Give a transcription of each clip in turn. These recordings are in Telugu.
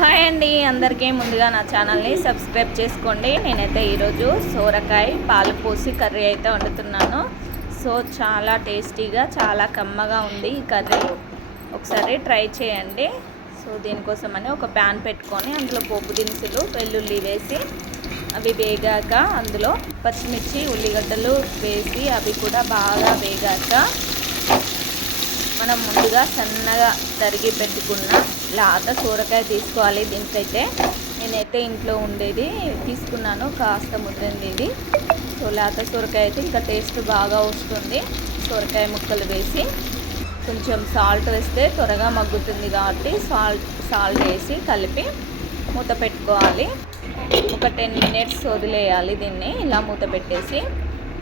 హాయ్ అండి, అందరికీ ముందుగా నా ఛానల్ని సబ్స్క్రైబ్ చేసుకోండి. నేనైతే ఈరోజు సోరకాయ పాలు పోసి కర్రీ అయితే వండుతున్నాను. సో చాలా టేస్టీగా, చాలా కమ్మగా ఉంది ఈ కర్రీ. ఒకసారి ట్రై చేయండి. సో దీనికోసమని ఒక ప్యాన్ పెట్టుకొని అందులో పోపు దినుసులు, వెల్లుల్లి వేసి అవి వేగాక అందులో పచ్చిమిర్చి, ఉల్లిగడ్డలు వేసి అవి కూడా బాగా వేగాక మనం ముందుగా సన్నగా తరిగి పెట్టుకున్న లేత సోరకాయ తీసుకోవాలి. దీనికైతే నేనైతే ఇంట్లో ఉండేది తీసుకున్నాను, కాస్త ముద్రింది ఇది. సో లేత సోరకాయ అయితే ఇంకా టేస్ట్ బాగా వస్తుంది. సోరకాయ ముక్కలు వేసి కొంచెం సాల్ట్ వేస్తే త్వరగా మగ్గుతుంది కాబట్టి సాల్ట్ వేసి కలిపి మూత పెట్టుకోవాలి. ఒక 10 మినిట్స్ వదిలేయాలి దీన్ని. ఇలా మూత పెట్టేసి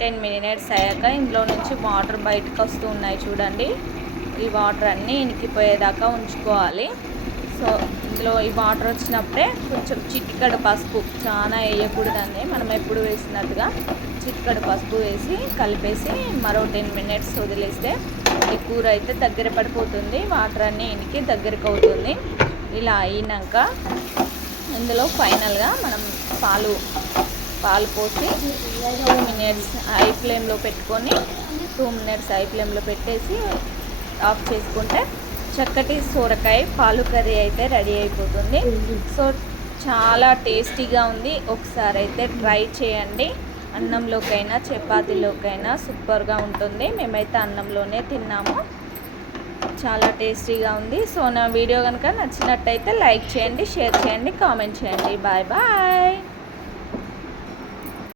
10 మినిట్స్ అయ్యాక ఇందులో నుంచి వాటర్ బయటకు వస్తూ ఉన్నాయి చూడండి. ఈ వాటర్ అన్నీ ఇనికిపోయేదాకా ఉంచుకోవాలి. సో ఇందులో ఈ వాటర్ వచ్చినప్పుడే కొంచెం చిటికెడు పసుపు, చాలా వేయకూడదండి, మనం ఎప్పుడు వేసినట్టుగా చిటికెడు పసుపు వేసి కలిపేసి మరో 10 మినిట్స్ వదిలేస్తే ఈ కూర అయితే దగ్గర పడిపోతుంది. వాటర్ అన్నీ ఇనికి దగ్గరకు అవుతుంది. ఇలా అయినాక ఇందులో ఫైనల్గా మనం పాలు పోసి 2 మినిట్స్ హై ఫ్లేమ్లో పెట్టుకొని 2 మినిట్స్ హై ఫ్లేమ్లో పెట్టేసి ఆఫ్ చేసుకుంటే చక్కటి సోరకాయ పాలు కర్రీ అయితే రెడీ అయిపోతుంది. సో చాలా టేస్టీగా ఉంది. ఒకసారి అయితే ట్రై చేయండి. అన్నంలోకైనా చపాతీలోకైనా సూపర్గా ఉంటుంది. మేమైతే అన్నంలోనే తిన్నాము. చాలా టేస్టీగా ఉంది. సో నా వీడియో కనుక నచ్చినట్టయితే లైక్ చేయండి, షేర్ చేయండి, కామెంట్ చేయండి. Bye bye.